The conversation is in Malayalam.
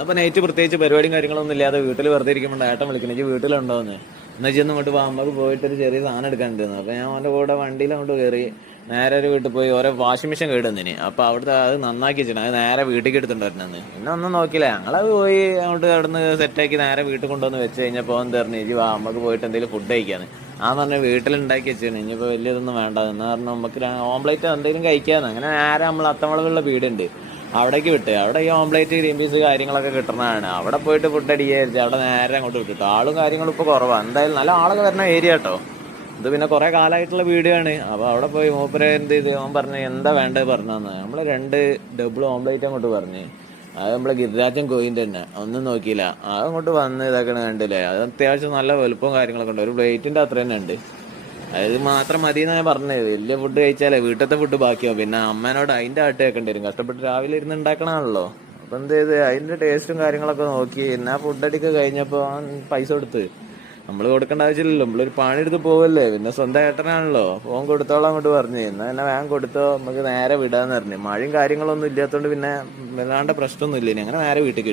ഇന്നിപ്പോ നൈറ്റ് പ്രത്യേകിച്ച് പരിപാടിയും കാര്യങ്ങളൊന്നും ഇല്ലാതെ വീട്ടിൽ വെറുതെ ഇരിക്കുമ്പോൾ ഏട്ടൻ വിളിക്കണം എനിക്ക് വീട്ടിലുണ്ടോന്ന് എന്നാൽ ചെന്ന് ഇങ്ങോട്ട് നമുക്ക് പോയിട്ട് ഒരു ചെറിയ സാധനം എടുക്കാനുണ്ടെന്ന്. അപ്പൊ ഞാൻ അവന്റെ കൂടെ വണ്ടിയിൽ അങ്ങോട്ട് കയറി നേരെ ഒരു വീട്ടിൽ പോയി ഓരോ വാഷിംഗ് മെഷീൻ കേടുന്നതിന്. അപ്പൊ അവിടുത്തെ അത് നന്നാക്കി വെച്ചിട്ട് അത് നേരെ വീട്ടിലേക്ക് എടുത്തിട്ടുണ്ടായിരുന്നു. പിന്നെ ഒന്നും നോക്കില്ല, ഞങ്ങളത് പോയി അങ്ങോട്ട് അവിടുന്ന് സെറ്റാക്കി നേരെ വീട്ടിൽ കൊണ്ടുവന്ന് വെച്ച് കഴിഞ്ഞപ്പോൾ ഓൻ പറഞ്ഞു ഇനി വാ നമുക്ക് പോയിട്ട് എന്തെങ്കിലും ഫുഡ് കഴിക്കാന്ന്. ആ പറഞ്ഞ വീട്ടിലുണ്ടാക്കി വെച്ചാണ്, ഇനിയിപ്പോൾ വലിയതൊന്നും വേണ്ട എന്ന് പറഞ്ഞു നമുക്ക് ഓംപ്ലേറ്റ് എന്തെങ്കിലും കഴിക്കാന്ന്. അങ്ങനെ നേരെ നമ്മൾ അത്തമുളകുള്ള വീടുണ്ട് അവിടേക്ക് വിട്ട്. അവിടെ ഈ ഓംപ്ലേറ്റ് ഗ്രീൻ പീസ് കാര്യങ്ങളൊക്കെ കിട്ടുന്നതാണ്. അവിടെ പോയിട്ട് ഫുഡ് അടിക്കുക അവിടെ നേരെ അങ്ങോട്ട് വിട്ടിട്ട് ആളും കാര്യങ്ങളും ഇപ്പോൾ കുറവാണ്. എന്തായാലും നല്ല ആളൊക്കെ വരുന്ന ഏരിയ കേട്ടോ. ഇത് പിന്നെ കുറെ കാലമായിട്ടുള്ള വീഡിയോ ആണ്. അപ്പൊ അവിടെ പോയി മൂപ്പര് എന്ത് ചെയ്ത് ഓൻ പറഞ്ഞു എന്താ വേണ്ടത് പറഞ്ഞു തന്നെ നമ്മള് 2 ഡബിൾ ഓംപ്ലേറ്റ് അങ്ങോട്ട് പറഞ്ഞ്. അത് നമ്മളെ ഗിരിരാജൻ കോയിന്റെ തന്നെ ഒന്നും നോക്കിയില്ല, അത് അങ്ങോട്ട് വന്ന് ഇതാക്കണ കണ്ടില്ലേ. അത് അത്യാവശ്യം നല്ല വലുപ്പവും കാര്യങ്ങളൊക്കെ ഉണ്ട്, ഒരു പ്ലേറ്റിന്റെ അത്ര തന്നെ ഉണ്ട്. അത് മാത്രം മതി എന്നാണ് ഞാൻ പറഞ്ഞത്. വലിയ ഫുഡ് കഴിച്ചാലേ വീട്ടിലത്തെ ഫുഡ് ബാക്കിയാവും, പിന്നെ അമ്മേനോട് അതിന്റെ ആട്ട് കേൾക്കേണ്ടി വരും. കഷ്ടപ്പെട്ട് രാവിലെ ഇരുന്ന് ഉണ്ടാക്കണമല്ലോ. അപ്പൊ എന്ത് ചെയ്ത് അതിന്റെ ടേസ്റ്റും കാര്യങ്ങളൊക്കെ നോക്കി എന്നാ ഫുഡ് അടിക്ക് കഴിഞ്ഞപ്പോ പൈസ കൊടുത്ത് നമ്മൾ കൊടുക്കേണ്ട ആവശ്യമില്ലല്ലോ, നമ്മളൊരു പണിയെടുത്ത് പോവല്ലേ, പിന്നെ സ്വന്തം ഏട്ടനാണല്ലോ. ഫോൺ കൊടുത്തോളാം അങ്ങോട്ട് പറഞ്ഞു. എന്നാ എന്നെ വേഗം കൊടുത്തോ നമുക്ക് നേരെ വിടാന്ന് പറഞ്ഞു. മഴയും കാര്യങ്ങളൊന്നും ഇല്ലാത്തതുകൊണ്ട് പിന്നെ വല്ലാണ്ട് പ്രശ്നമൊന്നും ഇല്ല. അങ്ങനെ നേരെ വീട്ടിൽ